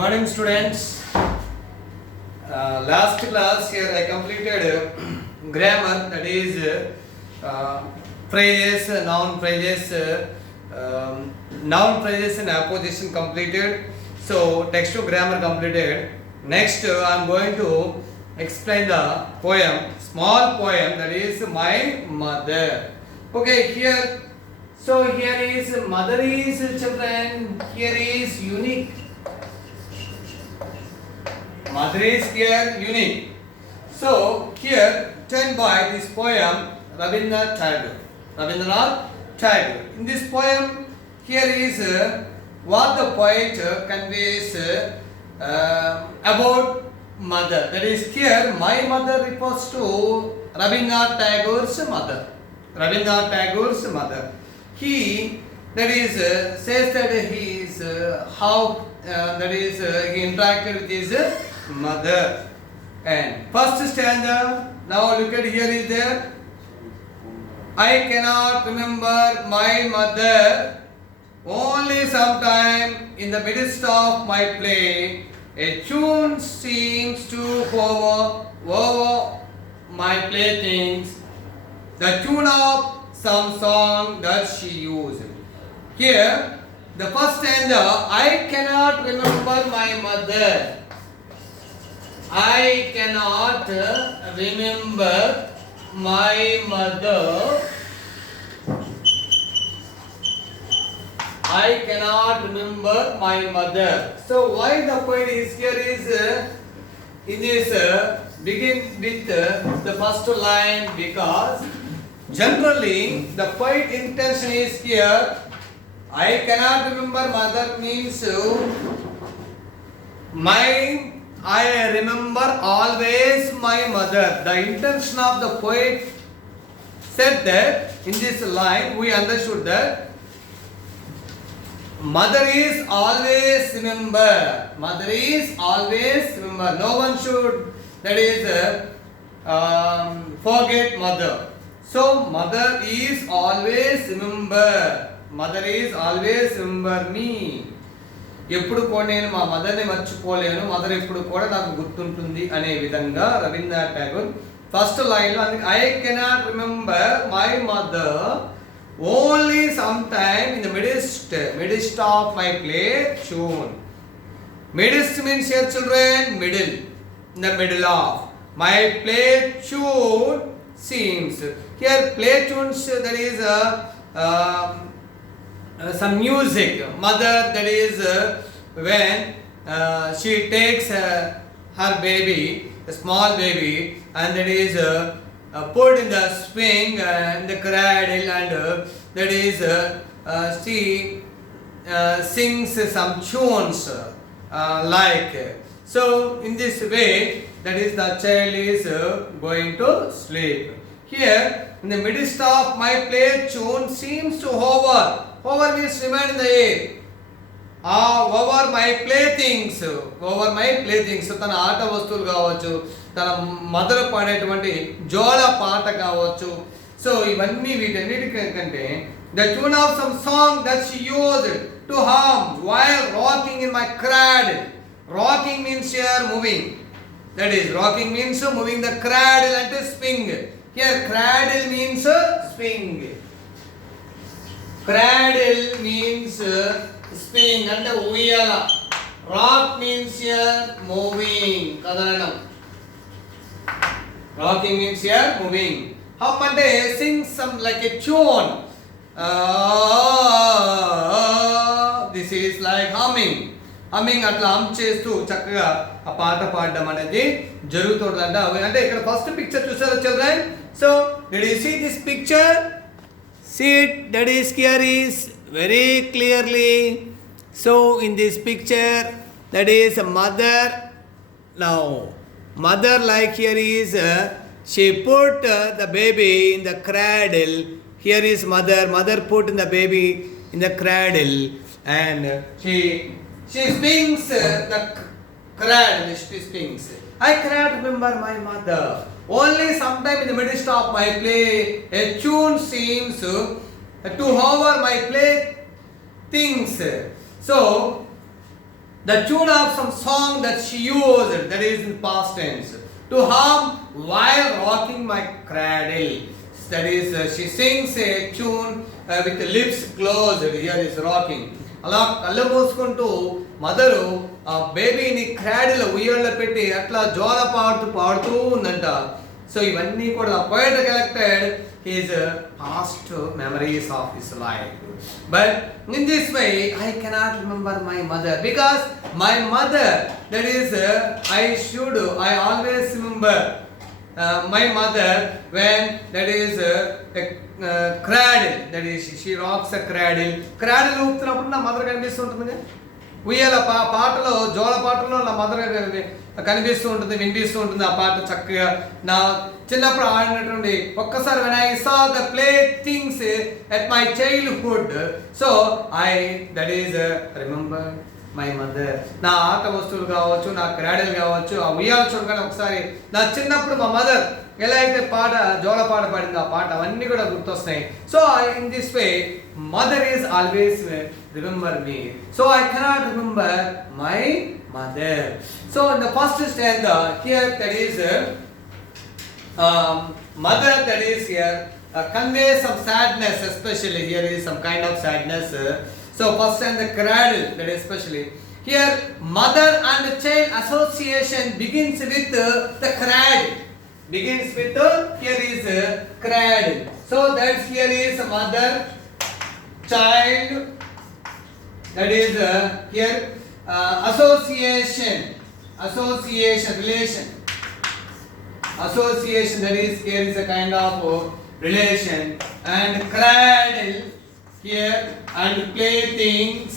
Morning, students. Last class here I completed grammar, that is phrases, noun phrases, noun phrases and apposition completed. So text to grammar completed. Next I am going to explain the poem, small poem, that is My Mother. Okay, here. So here is mother is children. Here is unique. Mother is here unique. So here ten by this poem Rabindranath Tagore. Rabindranath Tagore. In this poem, here is what the poet conveys about mother. That is here my mother refers to Rabindranath Tagore's mother. Rabindranath Tagore's mother. He, that is says that he is how that is he interacted with his mother. And first stanza, now look at here is there. I cannot remember my mother, only sometime in the midst of my play a tune seems to hover over my playthings, the tune of some song that she used. Here the first stanza, I cannot remember my mother. I cannot remember my mother. I cannot remember my mother. So why the point is here is in this begin with the first line, because generally the point intention is here. I cannot remember mother means I remember always my mother. The intention of the poet said that in this line we understood that mother is always remember. Mother is always remember. No one should, that is forget mother. So mother is always remember. Mother is always remember me. ఎప్పుడు కూడా నేను మా మదర్ని మర్చిపోలేను, mother ఎప్పుడు కూడా నాకు గుర్తుంటుంది అనే విధంగా రవీంద్రనాథ్ ఠాగూర్ ఫస్ట్ లైన్లో I cannot remember my mother only some time in the midst of my play tune. Midst means here children middle, in the middle of my play tune seems. Here play tunes, that is some music. Mother, that is when she takes her baby, a small baby, and that is put in the swing and the cradle, and that is she sings some tunes like. So in this way, that is the child is going to sleep. Here in the midst of my play tune seems to hover. Hover means remain in the air. Over my playthings. Over my playthings. తన ఆట వస్తువులు కావచ్చు, తన mother పాడేటువంటి జోల పాట కావచ్చు. So ఇవన్నీ వీటన్నిటికంటే the tune of some song that she used to hum while rocking in my cradle. Rocking means here moving. That is, rocking means moving the cradle and swing. Here cradle means swing. Cradle means swing and uyala. Rock means here moving, kadalanam. Rocking means here moving. Hum ante sing some like a tune. This is like humming. Humming అట్లా హమ్ చేస్తూ చక్కగా ఆ పాట పాడడం అనేది జరుగుతుందంట. అంటే ఇక్కడ ఫస్ట్ పిక్చర్ చూసారా children? So did you see this picture? See it, that is here is very clearly. So in this picture, that is a mother. Now mother, like here is she put the baby in the cradle. Here is mother put in the baby in the cradle, and she swings the cradle. She swings. I cannot remember my mother. Only sometime in the midst of my play, a tune seems to hover my play things. So the tune of some song that she used, that is in past tense, to hum while rocking my cradle. That is, she sings a tune with the lips closed. Here is rocking. అలా కళ్ళు మూసుకుంటూ mother ఆ బేబీని cradle ఉయ్యాల్లో పెట్టి అట్లా జోల పాడుతూ ఉందంట. సో ఇవన్నీ కూడా poet collected his past memories of his life. But in this way I cannot remember my mother, because my mother, that is I always remember my mother when that is cradle, that is she rocks a cradle ఊపుతున్నప్పుడు నా mother కనిపిస్తూ ఉంటుంది. ఉయ్యాల పాటలో జోల పాటలో నా mother కనిపిస్తూ ఉంటుంది, వినిపిస్తూ ఉంటుంది. ఆ పాట చక్కగా నా చిన్నప్పుడు ఆడినటువంటి ఒక్కసారి when I saw the play things at my childhood, so I that is remember my mother. నా ఆట వస్తువులు కావచ్చు, నా క్రాడల్ కావచ్చు, ఆ ఉయ్యాల చూడగానే ఒకసారి నా చిన్నప్పుడు మా మదర్ ఎలా అయితే పాట జోల పాట పాడింది ఆ పాట అవన్నీ కూడా గుర్తొస్తాయి. So in this way mother is always remember me. So I cannot remember my mother. So in the first stanza here, that is mother, that is here conveys some sadness, especially here is some kind of sadness. So first and the cradle, that is especially here mother and child association begins with the cradle. Begins with here is cradle. So that's here is mother, child, that is here association, relation. Association, that is here is a kind of relation, and cradle here, and playthings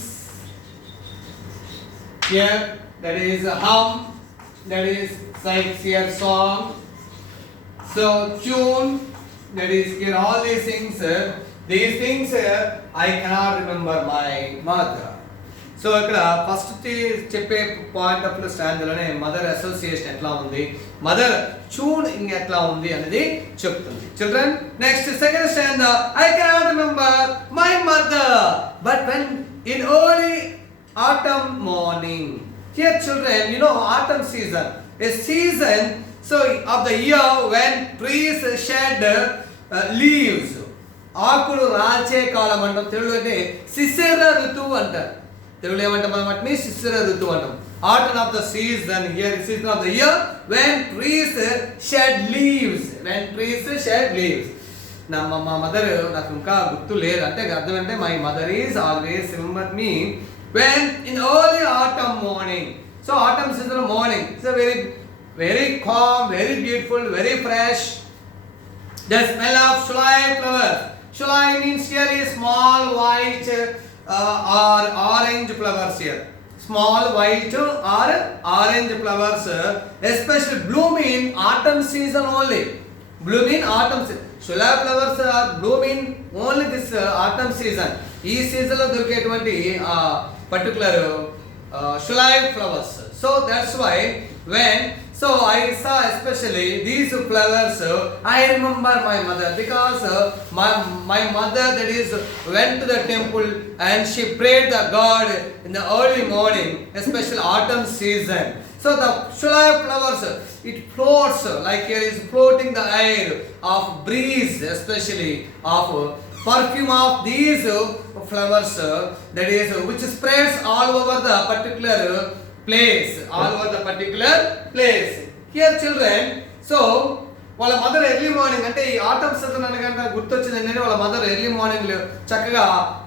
here, that is hum, that is like here song. So tune, that is here, all these things I cannot remember my mother. So ఇక్కడ first చెప్పే point of స్టాండ్లోనే mother association ఎట్లా ఉంది, mother tune ఎట్లా ఉంది అనేది చెప్తుంది. Children, next second stand, I cannot remember my mother but when in early autumn morning. Here children, you know autumn season, a season so of the year when trees shed leaves. ఆకులు రాచే కాలం అంటాం. తెలుగులో అంటే శిశిర ఋతువు అంటారు. తెలుగులో ఏమంటాం మనం వాటిని? శిశిర ఋతువు అంటాం. autumn of the season, here season of the year when trees shed leaves. మా మదర్ నాకు ఇంకా గుర్తు లేదు అంటే అర్థం అంటే my mother is always remember me when in early autumn morning. So autumn season morning, it's a very calm, very beautiful, very fresh. The smell of shulai flowers. Shulai means here is small white or orange flowers here. Small white or orange flowers, especially bloom in autumn season only. Bloom in autumn season. Shulai flowers are blooming only this autumn season. ఈ season లో దొరికేటువంటి particular shulai flowers. So that's why when I saw especially these flowers, I remember my mother, because my mother, that is, went to the temple and she prayed the God in the early morning, especially autumn season. So the shulai flowers, it floats, like here is floating the air of breeze, especially of perfume of these flowers, that is which spreads all over the particular place. Here children, so వాళ్ళ mother early morning అంటే ఈ atom season అనగానే గుర్తొచ్చింది ఏంటంటే వాళ్ళ mother early morning చక్కగా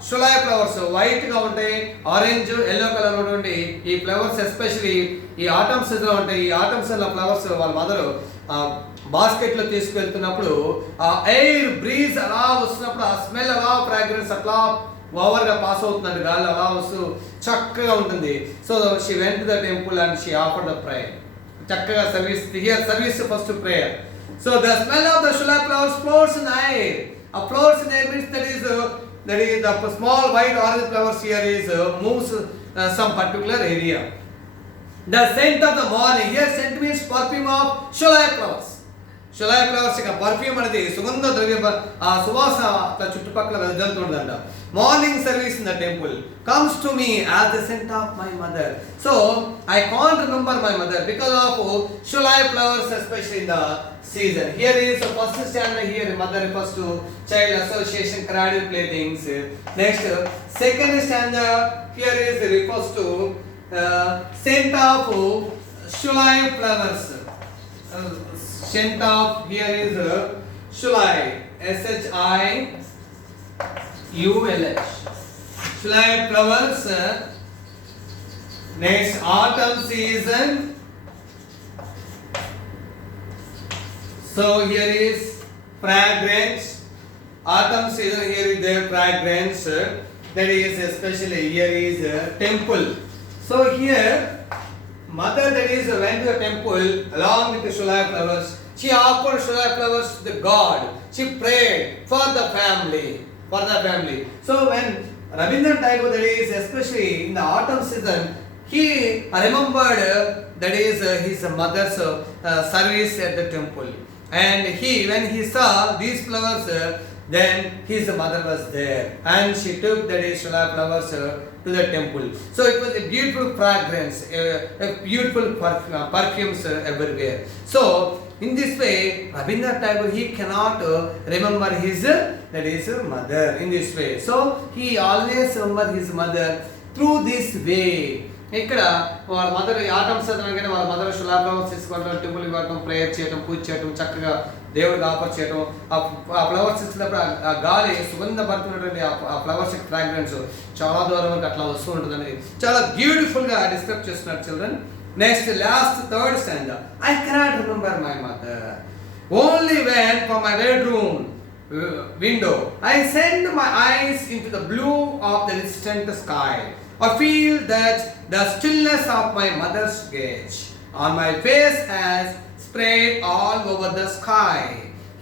షులాయ్ flowers white గా ఉంటాయి, ఆరెంజ్ ఎల్లో కలర్ ఉన్నటువంటి ఈ ఫ్లవర్స్ ఎస్పెషల్లీ ఈ ఆటమ్ సీజన్ లో ఉంటాయి. ఈ ఆటమ్ సీజన్ లో ఫ్లవర్స్ వాళ్ళ మదర్ బాస్కెట్ లో తీసుకెళ్తున్నప్పుడు ఆ ఎయిర్ బ్రీజ్ అలా వస్తున్నప్పుడు ఆ స్మెల్ అలా ఫ్రాగ్రెన్స్ అట్లా ఓవర్ గా పాస్ అవుతుందండి, గాలి అలా వస్తూ చక్కగా ఉంటుంది. So she went to the temple and she offered the prayer. చక్కగా service first prayer. So the smell of the shulai flowers floats in the air. A floats in the air means that is the small white orange flowers here is moves some particular area. The scent of the morning, here scent means perfume of shulai flowers. షులాయి flowers యొక్క perfume అనేది సుగంధ ద్రవ్య ఆ సువాసన అట్లా చుట్టుపక్కల వెదజల్లుతుందంట. Morning service in the temple comes to me as the scent of my mother. So I can't remember my mother because of shulai flowers especially in the season. Here is the first stanza. Here mother refers to child association, cradle playthings. Next, second stanza. Here is refers to scent of shulai flowers. Scent of here is shulai. SHIULH. Shulai flowers. Next, autumn season. So here is fragrance. Autumn season, here is the fragrance. That is especially here is temple. So here mother that is went to the temple along with the shulai flowers. She offered shulai flowers to the God. She prayed for the family. So when Rabindranath Tagore that is especially in the autumn season, he remembered that is his mother's service at the temple. And when he saw these flowers, then his mother was there, and she took that is shulai flowers to the temple. So it was a beautiful fragrance, a beautiful perfumes everywhere. So in this way, Rabindranath Tagore he cannot remember his that is mother in this way. So he always remember his mother through this way. ఇక్కడ వాళ్ళ mother atom చదవగానే వాళ్ళ mother షులా flowers తీసుకోవడం, temple ఇవ్వడం, prayer చేయడం, పూజ చేయడం, చక్కగా దేవుడికి offer చేయడం, ఆ ఫ్లవర్స్ ఇచ్చినప్పుడు ఆ గాలి సుగంధభరితమైనటువంటి ఆ ఫ్లవర్స్ ఫ్రాగ్రెన్స్ చాలా దూరం వరకు అట్లా వస్తూ ఉంటుంది అనేది చాలా బ్యూటిఫుల్గా డిస్క్రైబ్ చేస్తున్నారు children. Next last third stanza. I cannot remember my mother only when from my bedroom window I send my eyes into the blue of the distant sky. I feel that the stillness of my mother's gaze on my face has spread all over the sky.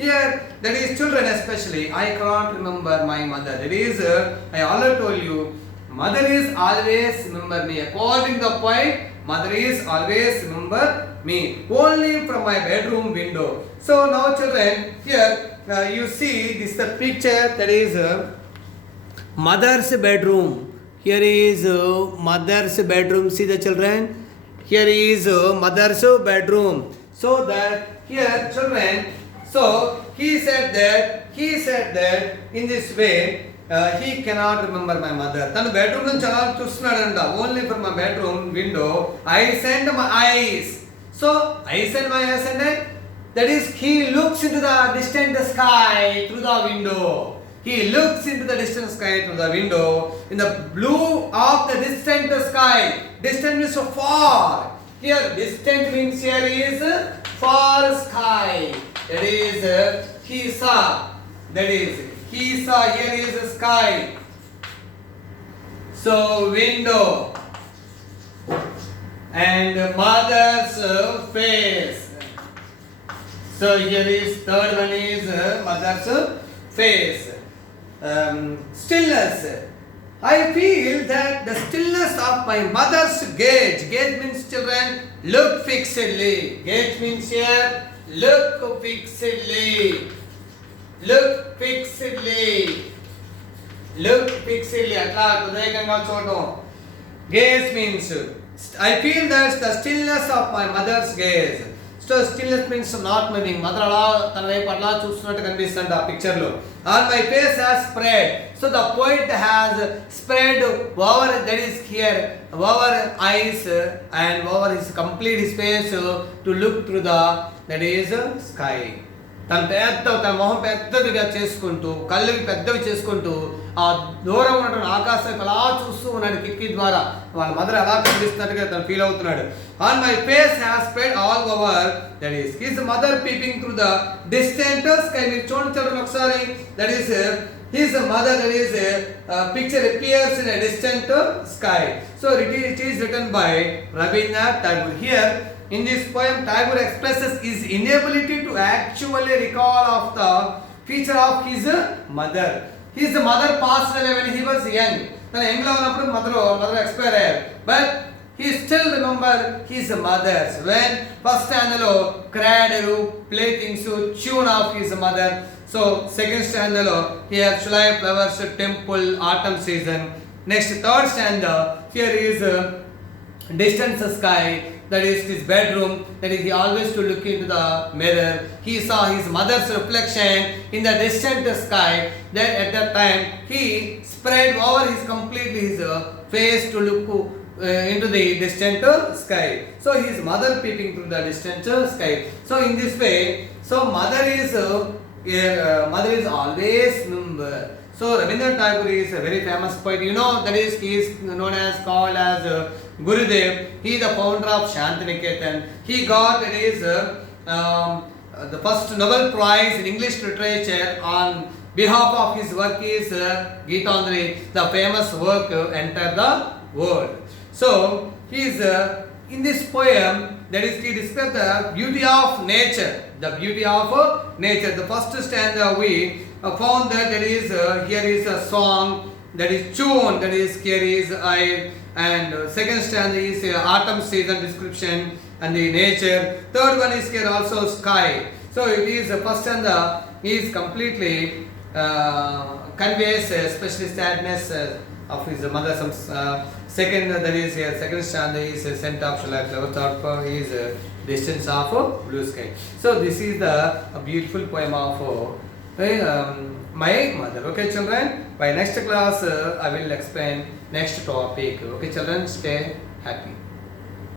Here, that is children especially, I can't remember my mother. That is, I already told you, mother is always remember me. According to the poet, mother is always remember me. Only from my bedroom window. So now children, here you see this the picture that is mother's bedroom. Here is mother's bedroom. See the children. Here is mother's bedroom. So that here children. So he said that in this way he cannot remember my mother. Tanu bedroom nunchi ala chustunadanta. Only from my bedroom window I send my eyes. So I send my eyes and that is he looks into the distant sky through the window. He looks into the distant sky through the window in the blue of the distant sky. Distant means so far. Here distant means here is far sky. That is he saw. That is he saw. Here is the sky. So window and mother's face. So here is third one is mother's face. Stillness. I feel that the stillness of my mother's gaze. Gaze means children look fixedly. Gaze means here look fixedly. Look fixedly. Look fixedly. అట్లా హృదయంగా చూడటం. Gaze means I feel that the stillness of my mother's gaze. So stillness means not moving. Mother ala tana వైపు అట్లా చూస్తున్నట్టు కనిపిస్తుంది ఆ picture లో. On my face has spread. So the poet has spread over that is here over eyes and over his complete his face to look through the that is sky. తన మొహం పెద్దదిగా చేసుకుంటూ కళ్ళకి పెద్దవి చేసుకుంటూ ఆ దూరం ఉన్నటువంటి ఆకాశం అలా చూస్తూ ఉన్నాడు కిటికీ ద్వారా. వాళ్ళ మదర్ అలా కనిపిస్తున్నట్టుగా తను ఫీల్ అవుతున్నాడు. On my face has spread all over that is his mother peeping through the distant sky. మీరు చూడండి ఒకసారి that is his mother that is picture appears in a distant sky. So it is written by Rabindranath Tagore. Here in this poem Tagore expresses his inability to actually recall of the feature of his mother. His mother passed away when he was young. తన young లో ఉన్నప్పుడు mother expire అయ్యారు. But he still remember his mother's. When first stanzalo, cradle, playthings, tune of his mother. So second stanzalo, here July flowers, temple, autumn season. Next third stanza, here is distant sky. That is his bedroom. That is he always to look into the mirror. He saw his mother's reflection in the distant sky. Then at that time he spread over his completely his face to look into the distant sky. So his mother peeping through the distant sky. So in this way, so mother is always remember. So Rabindranath Tagore is a very famous poet. You know that is he is known as called as Gurudev. He is the founder of Shantiniketan. He got the first Nobel Prize in English literature on behalf of his work is Gitanjali, the famous work entered the world. So he is in this poem, that is he describes the beauty of nature. The beauty of nature. The first stanza we found that there is here is a song, that is tune, that is here is I, and second stanza is autumn season description and the nature. Third one is here also sky. So it is first stanza is completely conveys especially sadness of his mother. Some second that is here second stanza is scent of July flower. Third is distance of blue sky. So this is the beautiful poem of my mother. Okay children, by next class I will explain next topic. Okay children, stay happy.